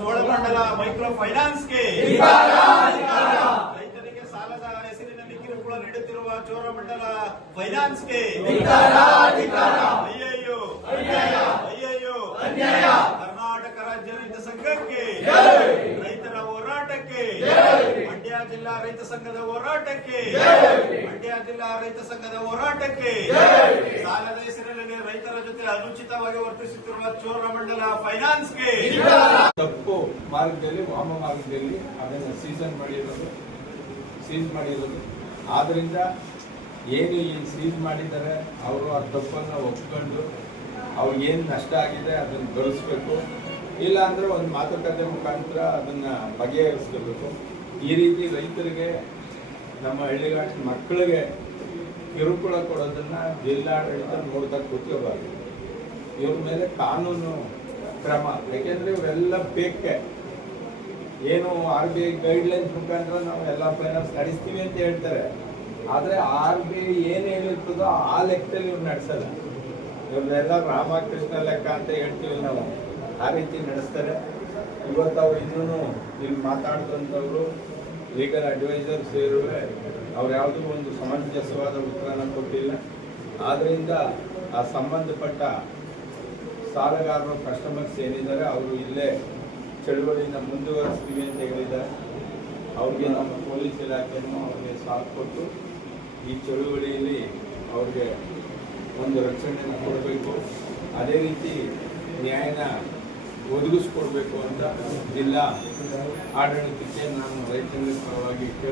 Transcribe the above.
ಚೋಳಮಂಡಲ micro ಫೈನಾನ್ಸ್ಗೆ ರೈತರಿಗೆ ಸಾಲದ ಹೆಸರಿನಲ್ಲಿ ಕಿರುಕುಳ ನೀಡುತ್ತಿರುವ ಚೋಳಮಂಡಲ ಫೈನಾನ್ಸ್ಗೆ ಅಯ್ಯಯ್ಯೋ ಅಯ್ಯಯ್ಯೋ ಕರ್ನಾಟಕ ರಾಜ್ಯ ರೈತ ಸಂಘಕ್ಕೆ ರೈತರ ಹೋರಾಟಕ್ಕೆ ಮಂಡ್ಯ ಜಿಲ್ಲಾ ರೈತ ಸಂಘದ ಹೋರಾಟಕ್ಕೆ ಮಂಡ್ಯ ಜಿಲ್ಲಾ ರೈತ ಸಂಘದ ಹೋರಾಟಕ್ಕೆ ಸಾಲದ ಹೆಸರಿನಲ್ಲಿ ರೈತರ ಜೊತೆ ಅನುಚಿತವಾಗಿ ವರ್ತಿಸುತ್ತಿರುವ ಚೋಳಮಂಡಲ ಫೈನಾನ್ಸ್ಗೆ ತಪ್ಪು ಮಾರ್ಗದಲ್ಲಿ ವಾಮ ಮಾರ್ಗದಲ್ಲಿ ಅದನ್ನು ಸೀಸ್ ಮಾಡಿರೋದು ಆದ್ರಿಂದ ಏನು ಈ ಸೀಸ್ ಮಾಡಿದ್ದಾರೆ ಅವರು ಆ ತಪ್ಪನ್ನು ಒಪ್ಕೊಂಡು ಅವ್ರಿಗೇನು ನಷ್ಟ ಆಗಿದೆ ಅದನ್ನು ಭರಿಸ್ಬೇಕು, ಇಲ್ಲ ಅಂದ್ರೆ ಒಂದು ಮಾತುಕತೆ ಮುಖಾಂತರ ಅದನ್ನ ಬಗೆಹರಿಸ್ಕೋಬೇಕು. ಈ ರೀತಿ ರೈತರಿಗೆ ನಮ್ಮ ಹಳ್ಳಿಗಾಡಿನ ಮಕ್ಕಳಿಗೆ ಕಿರುಕುಳ ಕೊಡೋದನ್ನ ಜಿಲ್ಲಾಡಳಿತ ನೋಡ್ತಾ ಕೂತ್ಕೋಬಾರ್ದು. ಇವ್ರ ಮೇಲೆ ಕಾನೂನು ಕ್ರಮ, ಯಾಕೆಂದ್ರೆ ಇವರೆಲ್ಲ ಬೇಕೆ ಏನು RBI ಗೈಡ್ಲೈನ್ಸ್ ಮುಖಾಂತರ ನಾವು ಎಲ್ಲ ಫೈನಾನ್ಸ್ ನಡೆಸ್ತೀವಿ ಅಂತ ಹೇಳ್ತಾರೆ, ಆದರೆ RBI ಏನು ಹೇಳಿರ್ತದೋ ಆ ಲೆಕ್ಕದಲ್ಲಿ ಇವ್ರು ನಡೆಸಲ್ಲ. ಇವ್ರನ್ನೆಲ್ಲ ರಾಮಕೃಷ್ಣ ಲೆಕ್ಕ ಅಂತ ಹೇಳ್ತೀವಿ ನಾವು, ಆ ರೀತಿ ನಡೆಸ್ತಾರೆ. ಇವತ್ತು ಅವ್ರು ಇನ್ನೂ ಇಲ್ಲಿ ಮಾತಾಡ್ತಂಥವ್ರು ಲೀಗಲ್ ಅಡ್ವೈಸರ್ಸ್ ಇರುವೆ, ಅವ್ರು ಯಾವುದೂ ಒಂದು ಸಮಂಜಸವಾದ ಉತ್ತರನ ಕೊಟ್ಟಿಲ್ಲ. ಆದ್ದರಿಂದ ಆ ಸಂಬಂಧಪಟ್ಟ ಸಾಲಗಾರರು ಕಸ್ಟಮರ್ಸ್ ಏನಿದ್ದಾರೆ ಅವರು ಇಲ್ಲೇ ಚಳುವಳಿಯಿಂದ ಮುಂದುವರಿಸ್ತೀವಿ ಅಂತ ಹೇಳಿದ್ದಾರೆ. ಅವ್ರಿಗೆ ನಮ್ಮ ಪೊಲೀಸ್ ಇಲಾಖೆಯನ್ನು ಅವ್ರಿಗೆ ಸಾಥ್ ಕೊಟ್ಟು ಈ ಚಳುವಳಿಯಲ್ಲಿ ಅವ್ರಿಗೆ ಒಂದು ರಕ್ಷಣೆಯನ್ನು ಕೊಡಬೇಕು, ಅದೇ ರೀತಿ ನ್ಯಾಯನ ಒದಗಿಸ್ಕೊಡ್ಬೇಕು ಅಂತ ಜಿಲ್ಲಾ ಆಡಳಿತಕ್ಕೆ ನಾನು ರೈತರ ಪರವಾಗಿ